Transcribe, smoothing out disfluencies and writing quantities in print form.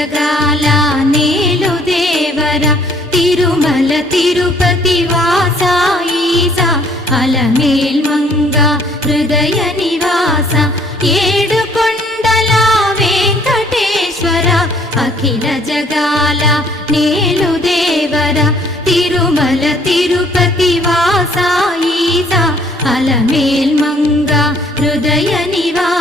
జగాల నేలు దేవర తిరుమల తిరుపతి వాస ఈసా అలమేల్ మంగ హృదయ నివాస ఏడు కొండల వెంకటేశ్వర అఖిల జగాల నేలు దేవర తిరుమల తిరుపతి వాస ఈసా అలమేల్ మంగ హృదయ నివాస